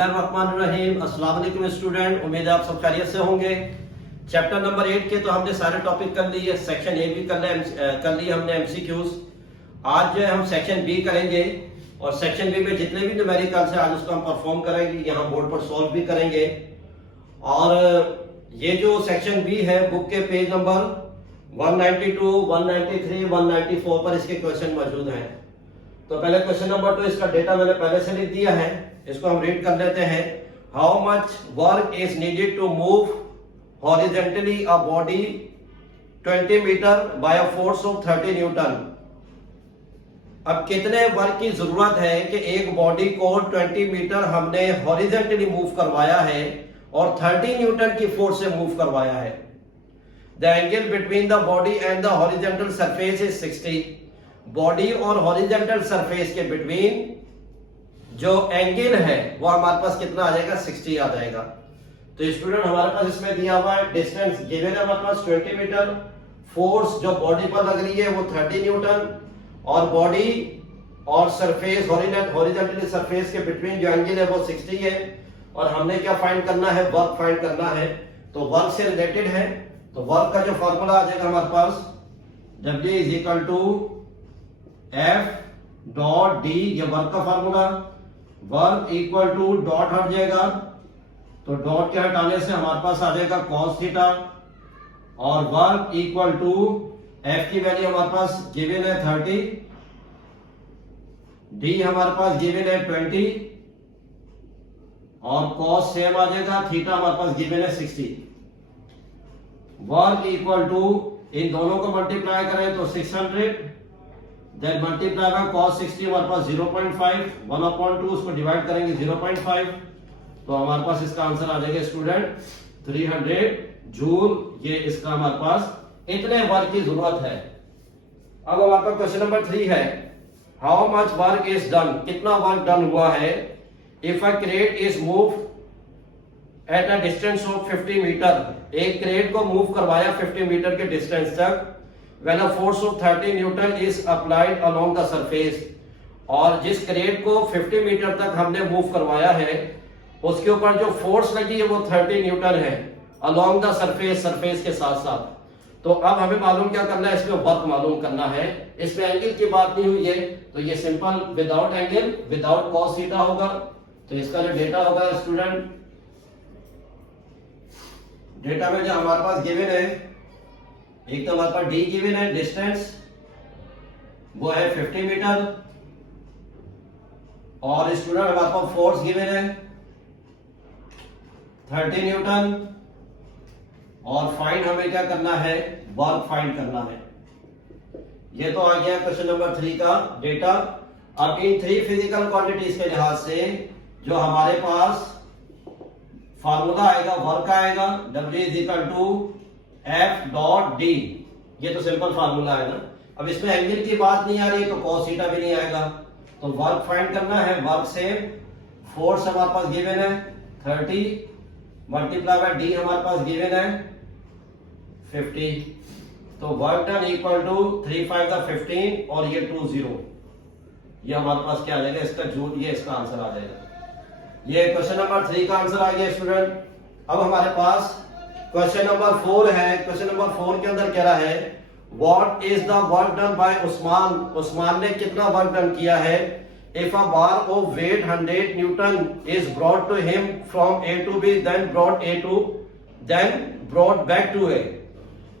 रहीम अस्सलाम वालेकुम स्टूडेंट, उम्मीद है आप सब खैरियत से होंगे। चैप्टर नंबर 8 के तो हमने सारे टॉपिक कर लिए, सेक्शन ए भी कर लिए हमने एमसीक्यूज। आज जो है हम सेक्शन बी करेंगे और सेक्शन बी में जितने भी न्यूमेरिकल्स है आज उसको हम परफॉर्म करेंगे, यहाँ बोर्ड पर सॉल्व भी करेंगे। और ये जो सेक्शन बी है बुक के पेज नंबर 192, 193, 194 पर इसके क्वेश्चन मौजूद हैं। तो पहले क्वेश्चन नंबर 2, इसका डेटा मैंने पहले से लिख दिया है, इसको हम रीड कर लेते हैं। How much work is needed to move horizontally a body 20 metre by a force of 30 newton. अब कितने वर्क की जरूरत है कि एक बॉडी को 20 मीटर हमने हॉरिजेंटली मूव करवाया है और 30 न्यूटन की फोर्स से मूव करवाया है। The angle between the body and the horizontal surface is 60। Body और हॉरिजेंटल सरफेस के बिटवीन जो एंगल है वो हमारे पास कितना आ जाएगा, 60 आ जाएगा। तो स्टूडेंट हमारे पास इसमें दिया हुआ है, डिस्टेंस गिवन है हमारे पास 20 मीटर, फोर्स जो बॉडी पर लग रही है वो 30 न्यूटन और बॉडी और सरफेस हॉरिजॉन्टली सरफेस के बिटवीन जो एंगल है वो 60 है। और हमने क्या फाइंड करना है, वर्क फाइंड करना है। तो वर्क से रिलेटेड है, तो वर्क का जो फॉर्मूला आ जाएगा हमारे पास W is equal to F dot D, ये वर्क का formula. Work equal to dot हट जाएगा, तो डॉट के हटाने से हमारे पास आ जाएगा cos थीटा और वर्क इक्वल टू F की वैल्यू हमारे पास गिवन है 30, D हमारे पास गिवन है 20 और cos सेम आ जाएगा, थीटा हमारे पास गिवन है 60। वर्क इक्वल टू इन दोनों को मल्टीप्लाई करें तो 600, देन मल्टीप्लाई बाय cos 60 हमारे पास 0.5, 1/2 उसको डिवाइड करेंगे 0.5, तो हमारे पास इसका आंसर आ जाएगा स्टूडेंट 300 जूल। ये इसका हमारे पास इतने वर्क की जरूरत है। अब हमारे पास क्वेश्चन नंबर 3 है, how much work is done, कितना वर्क डन हुआ है if a crate is move at a distance of 50 metre. एक क्रेट को मूव करवाया 50 मीटर के डिस्टेंस तक, when a force of 30 Newton is applied along the surface। और जिस क्रेट को 50 मीटर तक हमने मूव करवाया है उसके ऊपर जो फोर्स लगी है वो 30 न्यूटन है along the surface, सरफेस के साथ साथ। तो अब हमें मालूम क्या करना है, इसमें वर्क मालूम करना है। इसमें एंगल की बात नहीं हुई है, तो ये simple without angle without cos theta होगा। तो इसका जो डेटा होगा स्टूडेंट, डेटा में जो हमारे पास गिवन है, एक तो हमारे पास D गिवन है, डिस्टेंस वो है 50 मीटर और स्टूडेंट हमारे पास फोर्स गिवन है 30 न्यूटन और फाइंड हमें क्या करना है, वर्क फाइंड करना है। ये तो आ गया क्वेश्चन नंबर 3 का डेटा। अब इन 3 फिजिकल क्वांटिटीज के लिहाज से जो हमारे पास फार्मूला आएगा, वर्क आएगा W is equal to F dot D, ये तो सिंपल फार्मूला है ना। अब इसमें एंगल की बात नहीं आ रही तो cos थीटा भी नहीं आएगा। तो वर्क फाइंड करना है, वर्क से फोर्स हमारे पास गिवन है 30 मल्टीप्लाई बाय D हमारे पास गिवन है 50। तो वर्क डन इक्वल टू 3 5 का 15 और ये 20, ये हमारे पास क्या आ जाएगा, इसका जूल, ये इसका आंसर आ जाएगा। ये क्वेश्चन नंबर 3 का आंसर आ गया स्टूडेंट। अब हमारे पास क्वेश्चन नंबर 4 है। क्वेश्चन नंबर 4 के अंदर कह रहा है what is the work done by Usman. Usman ने कितना वर्क डन किया है if a bar of weight 100 newton is brought to him from A to B, then brought back to A।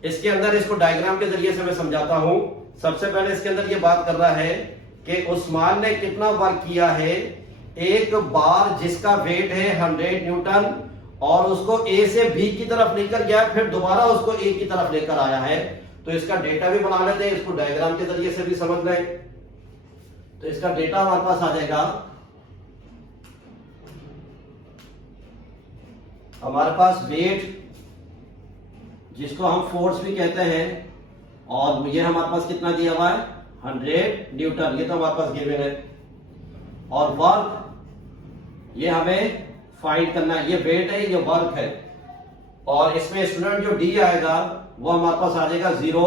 इसके अंदर इसको डायग्राम के जरिए से मैं समझाता हूं। सबसे पहले इसके अंदर ये बात कर रहा है कि उस्मान ने कितना वर्क किया है, एक बार जिसका वेट है 100 न्यूटन और उसको A से B की तरफ लेकर गया, फिर दोबारा उसको A की तरफ लेकर आया है। तो इसका डेटा भी बना लेते हैं, इसको डायग्राम के जरिए से भी समझ लें। तो इसका डेटा हमारे पास आ जाएगा, हमारे पास वेट जिसको हम फोर्स भी कहते हैं और ये हमारे पास कितना दिया हुआ है 100 न्यूटन, ये तो हमारे पास गिवन है। और वर्क ये हमें फाइंड करना है, ये वेट है, ये वर्क है। और इसमें स्टूडेंट जो D आएगा वो हमारे पास आ जाएगा 0।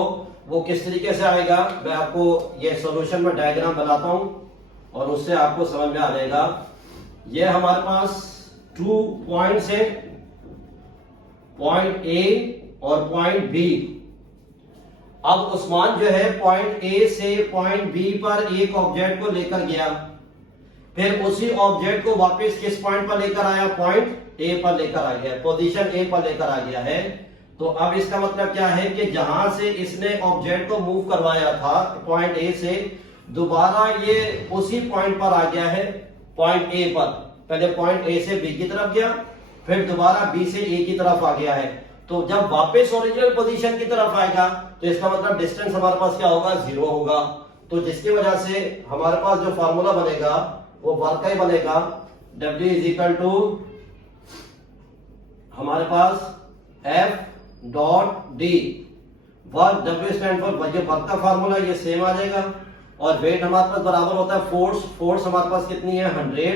वो किस तरीके से आएगा, मैं आपको ये सॉल्यूशन में डायग्राम बनाता हूं और उससे आपको समझ में आ जाएगा। ये हमारे पास 2 पॉइंट्स है, पॉइंट ए और पॉइंट बी। अब उस्मान जो है पॉइंट ए से पॉइंट बी पर एक ऑब्जेक्ट को लेकर गया, फिर उसी ऑब्जेक्ट को वापस किस पॉइंट पर लेकर आया, पॉइंट ए पर लेकर आ गया, पोजीशन ए पर लेकर आ गया है। तो अब इसका मतलब क्या है कि जहां से इसने ऑब्जेक्ट को मूव करवाया था पॉइंट ए से, दोबारा ये उसी पॉइंट पर आ गया है, पॉइंट ए पर। पहले पॉइंट ए से बी की तरफ गया, फिर दोबारा बी से ए की तरफ आ गया है। तो जब वापस ओरिजिनल पोजीशन की तरफ आएगा तो इसका मतलब डिस्टेंस हमारे पास क्या होगा, 0 होगा। तो जिसकी वजह से हमारे पास जो फार्मूला बनेगा वो वर्क का ही बनेगा, W इज इक्वल टू हमारे पास F dot D। Work W stand for work का फार्मूला ये सेम आ जाएगा, और वेट हमारे पास बराबर होता है फोर्स। फोर्स हमारे पास कितनी है, 100,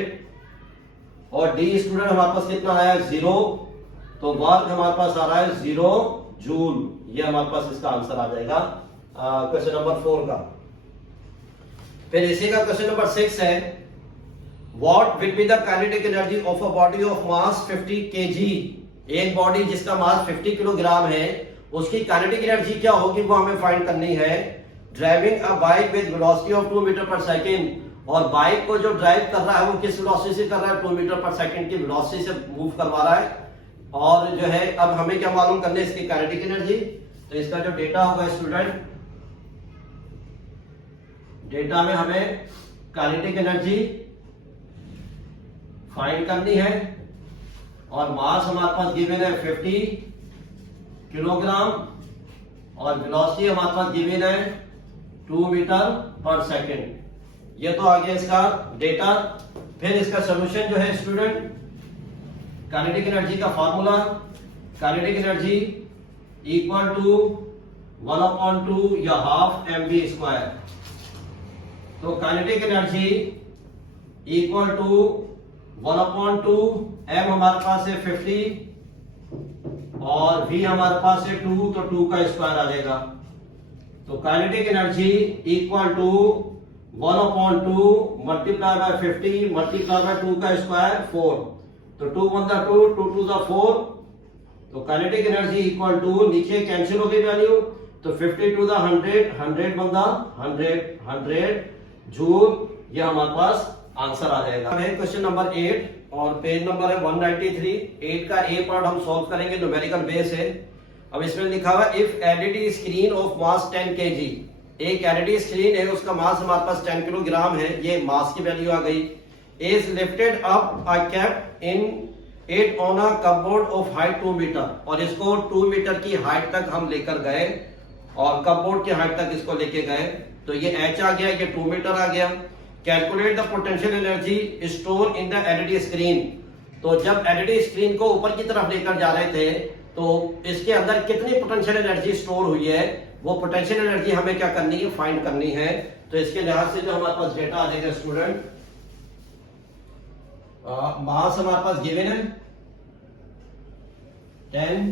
और D स्टूडेंट हमारे पास कितना आया, 0। तो वर्क हमारे पास आ रहा है 0 जूल। ये हमारे पास इसका आंसर आ जाएगा क्वेश्चन नंबर 4 का। फिर इसी का क्वेश्चन नंबर 6 है, what will be the kinetic energy of a body of mass 50 kg। एक बॉडी जिसका मास 50 किलोग्राम है, उसकी काइनेटिक एनर्जी क्या होगी वो हमें फाइंड करनी है। Driving a bike with velocity of 2 metre per second, और बाइक को जो ड्राइव कर रहा है वो किस वेलोसिटी से कर रहा है, 2 मीटर पर सेकेंड की वेलोसिटी से मूव करवा रहा है। और जो है अब हमें क्या मालूम करने, इसकी काइनेटिक एनर्जी। तो इसका जो डेटा होगा स्टूडेंट, डेटा में हमें काइनेटिक एनर्जी फाइंड करनी है, और मास हमारे पास गिवन है 50 किलोग्राम, और वेलोसिटी हमारे पास गिवन है 2 मीटर पर सेकेंड। ये तो आ गया इसका डेटा। फिर इसका सोल्यूशन जो है स्टूडेंट, काइनेटिक एनर्जी का formula, kinetic energy equal to 1/2 या हाफ mv²। तो kinetic energy equal to 1/2 m हमारे पास है 50 और v हमारे पास है 2, तो 2 का स्क्वायर आ जाएगा। तो kinetic energy equal to 1/2 multiply by 50 multiply by 2 का स्क्वायर 4। तो 2 1 2, 2 2 4। तो काइनेटिक एनर्जी इक्वल टू, नीचे कैंसिल हो गई वैल्यू, तो 50 टू 100, 100 बंदा 100 जूल। ये हमारे पास आंसर आ जाएगा। क्वेश्चन नंबर 8 और पेज नंबर है 193। 8 का ए पार्ट हम सॉल्व करेंगे, न्यूमेरिकल बेस है। अब इसमें लिखा हुआ if LED screen of mass 10 kg। एक एलईडी स्क्रीन है, उसका मास हमारे पास 10 किलोग्राम है, ये मास की वैल्यू आ गई। Is lifted up I kept in it on a cupboard of height 2 metre. और इसको 2 मीटर की हाइट तक हम लेकर गए, और कपबोर्ड की हाइट तक इसको लेके गए। तो ये h आ गया, ये 2 मीटर आ गया। Calculate the potential energy store in the LED screen. तो जब एलईडी स्क्रीन को ऊपर की तरफ लेकर जा रहे थे, तो इसके अंदर कितनी पोटेंशियल एनर्जी स्टोर हुई है, वो पोटेंशियल एनर्जी हमें क्या करनी है, फाइंड करनी है। तो इसके लिहाज से जो हमारे पास डेटा आ जाएगा स्टूडेंट, मास हमारे पास गिवन है 10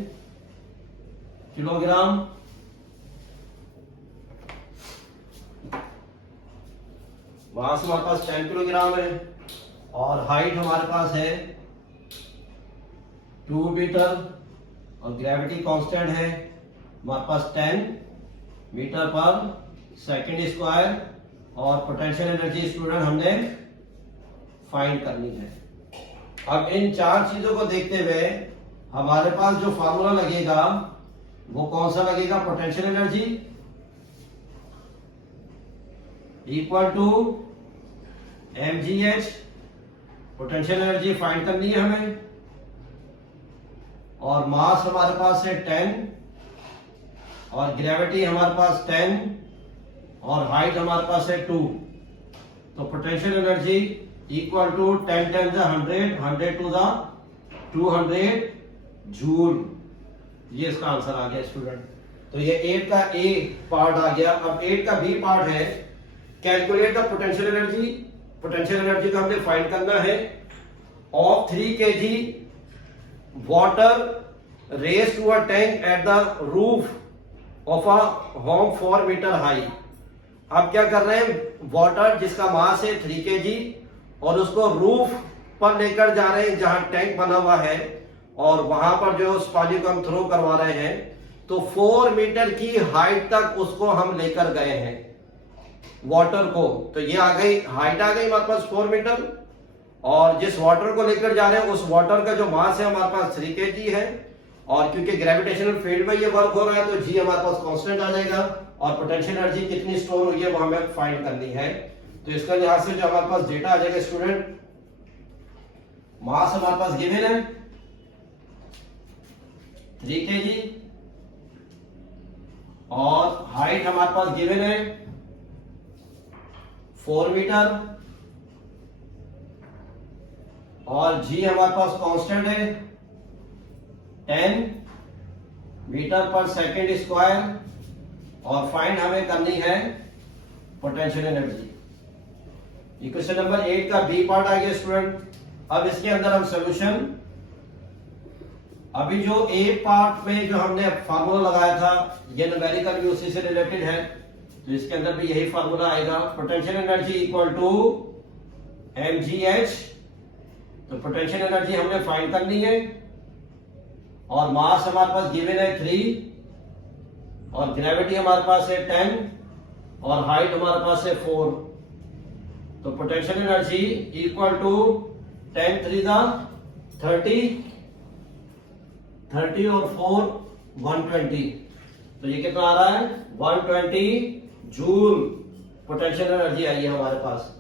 किलोग्राम, मास हमारे पास 10 किलोग्राम है, और हाइट हमारे पास है 2 मीटर, और ग्रेविटी कांस्टेंट है हमारे पास 10 मीटर पर सेकेंड स्क्वायर, और पोटेंशियल एनर्जी स्टूडेंट हमने फाइंड करनी है। अब इन 4 चीजों को देखते हुए हमारे पास जो फार्मूला लगेगा वो कौन सा लगेगा, potential energy equal to mgh। Potential energy find करनी है हमें, और मास हमारे पास है 10, और ग्रेविटी हमारे पास 10, और हाइट हमारे पास है 2। तो potential energy equal to 10 10 100, 100 two 200 joule. ये इसका आंसर आ गया स्टूडेंट। तो ये 8 का ए पार्ट आ गया। अब 8 का बी पार्ट है, calculate the potential energy. Potential energy का हमने फाइंड करना है of 3 kg water raise to a tank at the roof of a home 4 metre high. अब क्या कर रहे हैं, वाटर जिसका मास है 3 kg, और उसको रूफ पर लेकर जा रहे हैं जहां टैंक बना हुआ है और वहां पर जो उस पानी को हम थ्रो करवा रहे हैं, तो 4 मीटर की हाइट तक उसको हम लेकर गए हैं वाटर को। तो ये आ गई हाइट, आ गई हमारे पास 4 मीटर। और जिस वाटर को लेकर जा रहे हैं उस वाटर का जो मास है हमारे पास 3 kg है। और क्योंकि ग्रेविटेशनल फील्ड में ये वर्क हो रहा है तो जी हमारे पास कांस्टेंट आ जाएगा और पोटेंशियल एनर्जी कितनी स्टोर हुई है वो हमें फाइंड करनी है। तो इसका लिहाज से जो हमारे पास डेटा आ जाएगा स्टूडेंट, मास हमारे पास गिवन है 3 kg और हाइट हमारे पास गिवन है 4 मीटर और जी हमारे पास कांस्टेंट है 10 मीटर पर सेकेंड स्क्वायर और फाइंड हमें करनी है पोटेंशियल एनर्जी। ये क्वेश्चन नंबर 8 का बी पार्ट आ गया स्टूडेंट। अब इसके अंदर हम सॉल्यूशन, अभी जो ए पार्ट में जो हमने फार्मूला लगाया था ये न्यूमेरिकल भी उसी से रिलेटेड है, तो इसके अंदर भी यही फार्मूला आएगा। Potential energy equal to mgh। तो पोटेंशियल एनर्जी हमने फाइंड करनी है और मास हमारे पास गिवन है 3 और ग्रेविटी हमारे पास है 10 और हाइट हमारे पास है 4। तो पोटेंशियल एनर्जी इक्वल टू 10 3 दा 30 और 4 120। तो ये कितना आ रहा है 120 जूल पोटेंशियल एनर्जी आई है हमारे पास।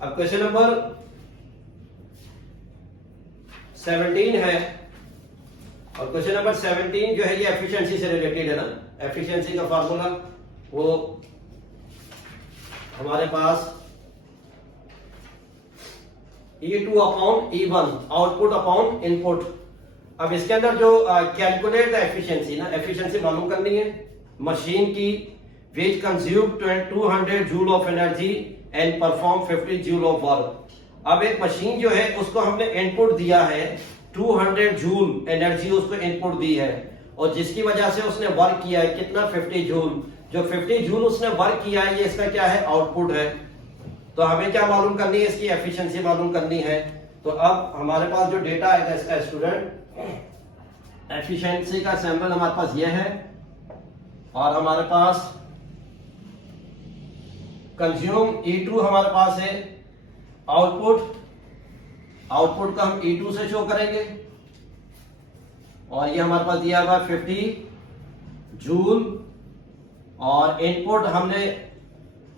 अब क्वेश्चन नंबर 17 है और क्वेश्चन नंबर 17 जो है ये एफिशिएंसी से रिलेटेड है ना। एफिशिएंसी का फार्मूला वो हमारे पास E2 upon E1 output upon input. अब इसके अंदर जो कैलकुलेट द एफिशिएंसी ना, एफिशिएंसी मालूम करनी है मशीन की which consume 200 joule of energy and perform 50 joule of work. अब एक मशीन जो है उसको हमने इनपुट दिया है 200 जूल एनर्जी उसको इनपुट दी है और जिसकी वजह से उसने वर्क किया है कितना 50 जूल। जो 50 जूल उसने वर्क किया है ये इसका क्या है आउटपुट है। तो हमें क्या मालूम करनी है इसकी एफिशिएंसी मालूम करनी है। तो अब हमारे पास जो डेटा आएगा इसका स्टूडेंट, एफिशिएंसी का सैंपल हमारे पास ये है और हमारे पास कंज्यूम E2 हमारे पास है, आउटपुट का हम E2 से शो करेंगे और ये हमारे पास दिया हुआ 50 जूल और इनपुट हमने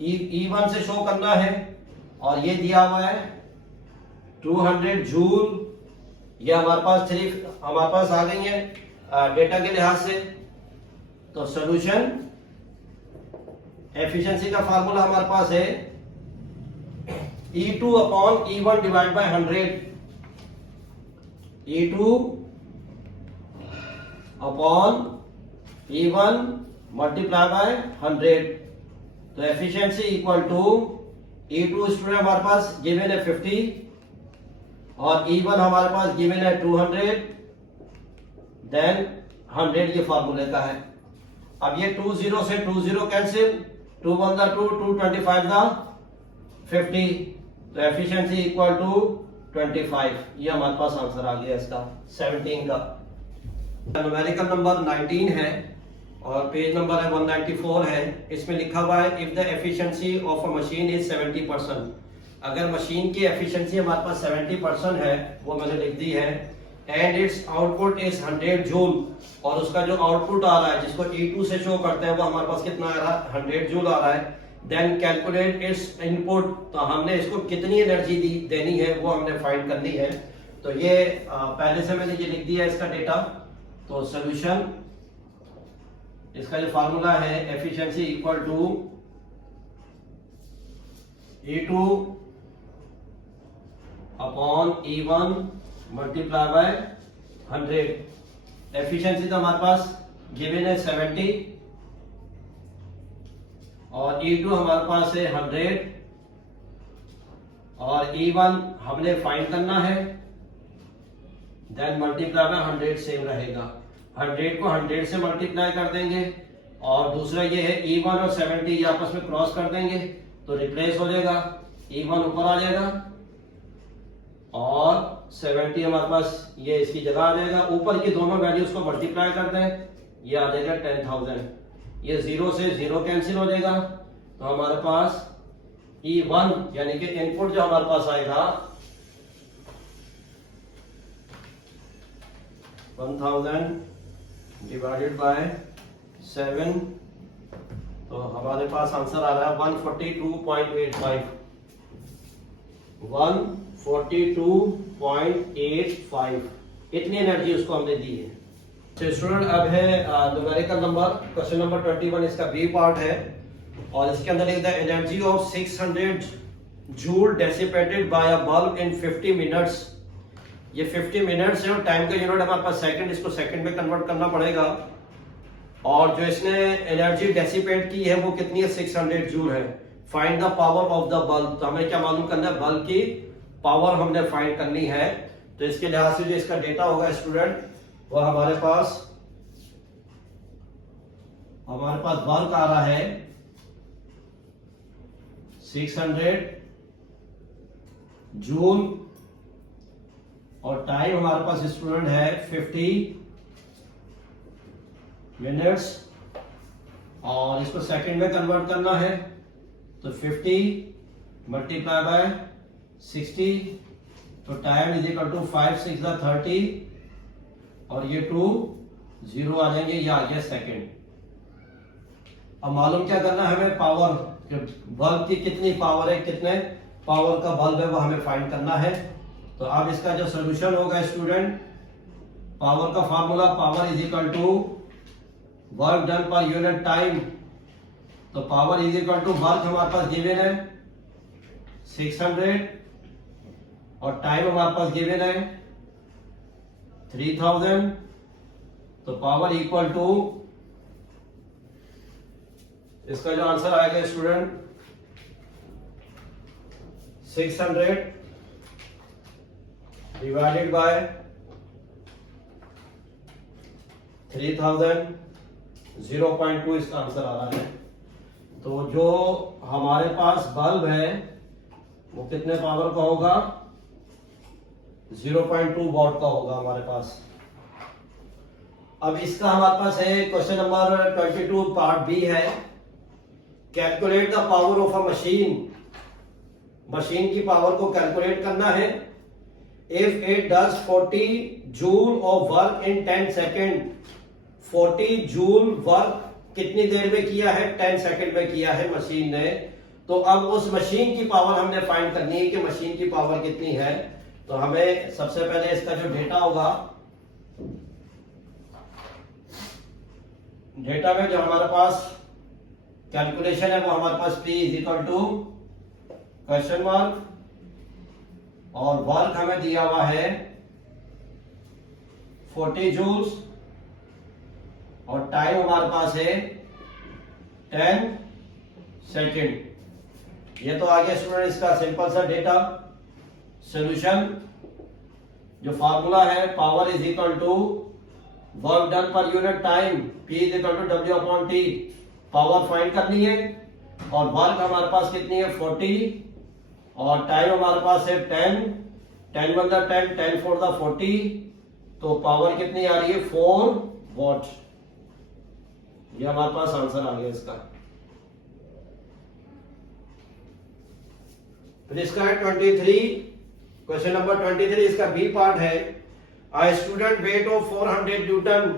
E1 से शो करना है और ये दिया हुआ है 200 जूल। ये हमारे पास आ गई है डेटा के लिहाज से। तो सॉल्यूशन एफिशिएंसी का फार्मूला हमारे पास है E2 upon E1 divide by 100। E2 upon E1 multiply by 100। तो efficiency equal to E2 student हमारे पास गिवन है 50 और E1 हमारे पास गिवन है 200 देन 100 ये फार्मूले का है। अब ये 20 से 20 कैंसिल, 2 1 दा 2, 2 25 दा 50। तो एफिशिएंसी इक्वल टू 25। ये हमारे पास आंसर आ गया इसका 17 का। न्यूमेरिकल नंबर 19 है और पेज नंबर है 194 है। इसमें लिखा हुआ है if the efficiency of a machine is 70%। अगर मशीन की एफिशिएंसी हमारे पास 70% है, वो मैंने लिख दी है, and it's output is 100 joule और उसका जो आउटपुट आ रहा है जिसको E2 से शो करते हैं वो हमारे पास कितना आ रहा है 100 जूल आ रहा है। Then calculate its input. तो हमने इसको कितनी एनर्जी देनी है वो हमने फाइंड करनी है। तो ये पहले से मैंने ये लिख दिया इसका डेटा। तो सॉल्यूशन इसका जो फार्मूला है efficiency equal to E2 upon E1 multiply by 100। Efficiency तो हमारे पास गिवन है 70 और E2 हमारे पास है 100 और E1 हमने फाइंड करना है, देन मल्टीप्लाई बाय 100 सेम रहेगा। 100 को 100 से मल्टीप्लाई कर देंगे और दूसरा ये है E1 और 70 ये आपस में क्रॉस कर देंगे तो रिप्लेस हो जाएगा, E1 ऊपर आ जाएगा और 70 हमारे पास ये इसकी जगह आ जाएगा। ऊपर की दोनों वैल्यूज को मल्टीप्लाई कर दें, ये आ जाएगा 10,000। ये 0 से 0 कैंसिल हो जाएगा, तो हमारे पास E1 यानी कि इनपुट जो हमारे पास आएगा 1000 डिवाइडेड बाय 7, तो हमारे पास आंसर आ रहा है 142.85। 142.85 इतनी एनर्जी उसको हमने दी है। तो स्टूडेंट अब है न्यूमेरिकल नंबर, क्वेश्चन नंबर 21, इसका बी पार्ट है और इसके अंदर लिखा है energy of 600 joule dissipated by a bulb in 50 minutes. ये 50 मिनट्स है और टाइम का यूनिट हमारे पास सेकंड, इसको सेकंड में कन्वर्ट करना पड़ेगा। और जो इसने एनर्जी डेसिपेट की है वो कितनी है, 600 जूल है। Find the power of the bulb, तो हमें क्या मालूम करना है, बल्ब की पावर हमने फाइंड करनी है। तो इसके लिहाज से जो इसका डेटा होगा स्टूडेंट, वो हमारे पास बल्ब आ रहा है 600 जूल और टाइम हमारे पास स्टूडेंट है 50 मिनट्स और इसको सेकंड में कन्वर्ट करना है। तो 50 मल्टीप्लाई बाय 60, तो टाइम इज इक्वल टू 5 6 30 और ये 2 0 आ जाएंगे, ये आ गया सेकंड। अब मालूम क्या करना है हमें, पावर, बल्ब की कितनी पावर है, कितने पावर का बल्ब है वो हमें फाइंड करना है। तो अब इसका जो सोल्यूशन होगा स्टूडेंट, पावर का formula, power is equal to work done per unit time. तो power is equal to work हमारे पास गिवन है 600 और टाइम हमारे पास गिवन है 3000, तो पावर इक्वल टू, इसका जो आंसर आएगा स्टूडेंट 600 डिवाइडेड बाय 3000, 0.2 इसका आंसर आ रहा है। तो जो हमारे पास बल्ब है वो कितने पावर का होगा, 0.2 वॉट का होगा हमारे पास। अब इसका हमारे पास है क्वेश्चन नंबर 22 पार्ट बी है, calculate the power of a machine. Machine की पावर को कैलकुलेट करना है। If it does 40 joule of work in 10 second, 40 joule work कितनी देर में किया है, 10 सेकंड में किया है मशीन ने। तो अब उस मशीन की पावर हमने फाइंड करनी है कि मशीन की पावर कितनी है। तो हमें सबसे पहले इसका जो डेटा होगा, डेटा में जो हमारे पास कैलकुलेशन है वो हमारे पास P is equal to question mark और वर्क हमें दिया हुआ है 40 जूल्स और टाइम हमारे पास है 10 सेकेंड। ये तो आ गया स्टूडेंट इसका सिंपल सा डेटा। सॉल्यूशन जो फार्मूला है, power is equal to work done per unit time, P is equal to W upon T। Power find करनी है और वर्क हमारे पास कितनी है 40 और टाइम हमारे पास है 10, 10 1 10, 10 4 40, तो पावर कितनी आ रही है 4 वॉट। ये हमारे पास आंसर आ गया इसका। फिर इसका है 23, क्वेश्चन नंबर 23, इसका बी पार्ट है, a student weight of 400 Newton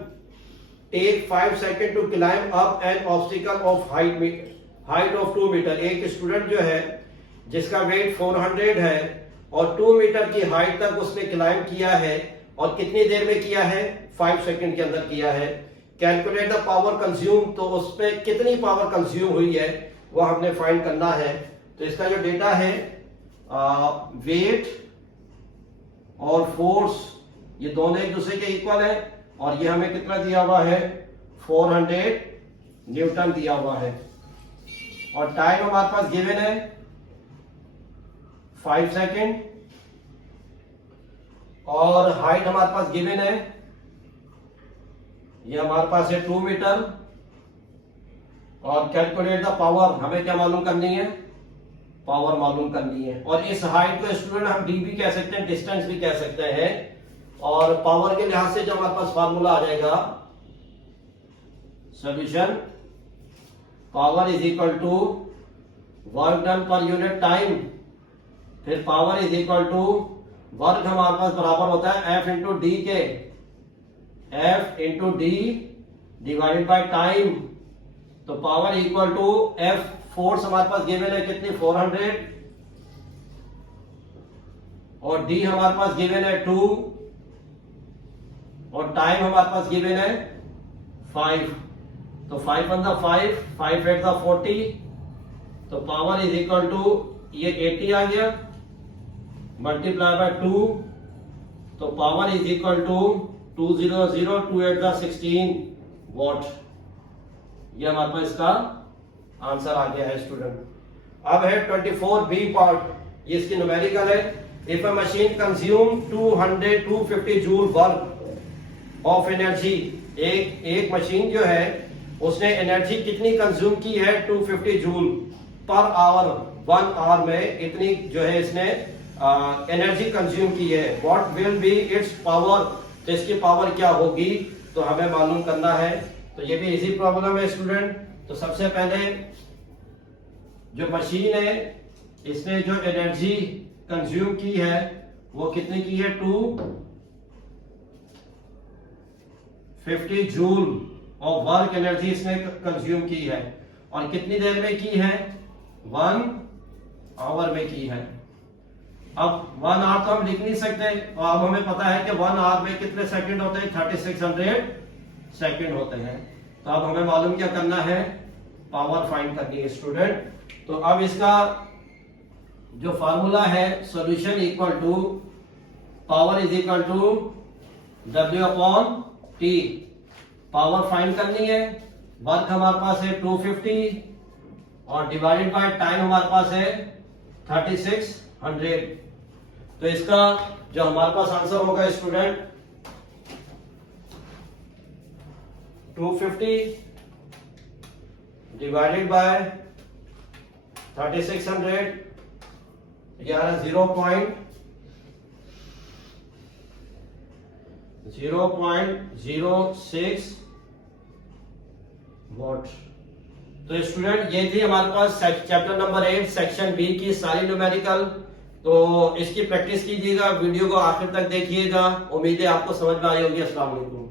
take 5 seconds to climb up an obstacle of height of 2 metre. एक स्टूडेंट जो है जिसका वेट 400 है और 2 मीटर की हाइट तक उसने क्लाइंब किया है और कितनी देर में किया है, 5 सेकंड के अंदर किया है। कैलकुलेट द पावर कंज्यूम, तो उस पर कितनी पावर कंज्यूम हुई है वो हमने फाइंड करना है। तो इसका जो डेटा है, वेट और फोर्स ये दोनों एक दूसरे के इक्वल है और ये हमें कितना दिया हुआ है 400 न्यूटन दिया हुआ है और टाइम हमारे पास गिवन है 5 सेकेंड और हाइट हमारे पास गिवन है, ये हमारे पास है 2 मीटर। और कैलकुलेट द पावर, हमें क्या मालूम करनी है, पावर मालूम करनी है। और इस हाइट को स्टूडेंट हम डी भी कह सकते हैं, डिस्टेंस भी कह सकते हैं। और पावर के लिहाज से जब हमारे पास फार्मूला आ जाएगा, solution power is equal to work done per unit time, फिर power is equal to work हमारे पास बराबर होता है एफ इंटू डी के, F into D divided by time. तो power equal to F, force हमारे पास गिवन है कितनी 400, और डी हमारे पास गिवन है 2, और टाइम हमारे पास गिवन है 5। तो 5 × 5, 5 × 8 40। तो पावर इज इक्वल टू ये 80 आ गया, मल्टीप्लाई बाय 2। तो power is equal to 200, 2 8 16 watt. ये हमारे पास इसका आंसर आ गया है स्टूडेंट। अब है 24B पार्ट, ये इसकी न्यूमेरिकल है। If a machine consume 250 joule work of energy, एक मशीन जो है उसने एनर्जी कितनी कंज्यूम की है 250 जूल पर आवर, 1 आवर में इतनी जो है इसने एनर्जी कंज्यूम की है। What will be it's power, तो इसकी पावर क्या होगी, तो हमें मालूम करना है। तो ये भी इजी प्रॉब्लम है स्टूडेंट। तो सबसे पहले जो मशीन है इसने जो एनर्जी कंज्यूम की है वो कितनी की है 250 जूल और वर्क एनर्जी इसने कंज्यूम की है, और कितनी देर में की है 1 आवर में की है। अब 1 आवर तो हम लिख नहीं सकते, और अब हमें पता है कि 1 आवर में कितने सेकंड होते हैं 3600 सेकंड होते हैं। तो अब हमें मालूम क्या करना है, पावर फाइंड करनी है स्टूडेंट। तो अब इसका जो फार्मूला है solution equal to power is equal to W/T। Power find करनी है, वर्क हमारे पास है 250 और डिवाइडेड बाय टाइम हमारे पास है 3600। तो इसका जो हमारे पास आंसर होगा स्टूडेंट 250 डिवाइडेड बाय 3600, यह आ रहा 0.06 वॉट। तो स्टूडेंट ये थी हमारे पास चैप्टर नंबर 8 सेक्शन बी की सारी न्यूमेरिकल। तो इसकी प्रैक्टिस कीजिएगा, वीडियो को आखिर तक देखिएगा। उम्मीद है आपको समझ में आई होगी। अस्सलाम वालेकुम।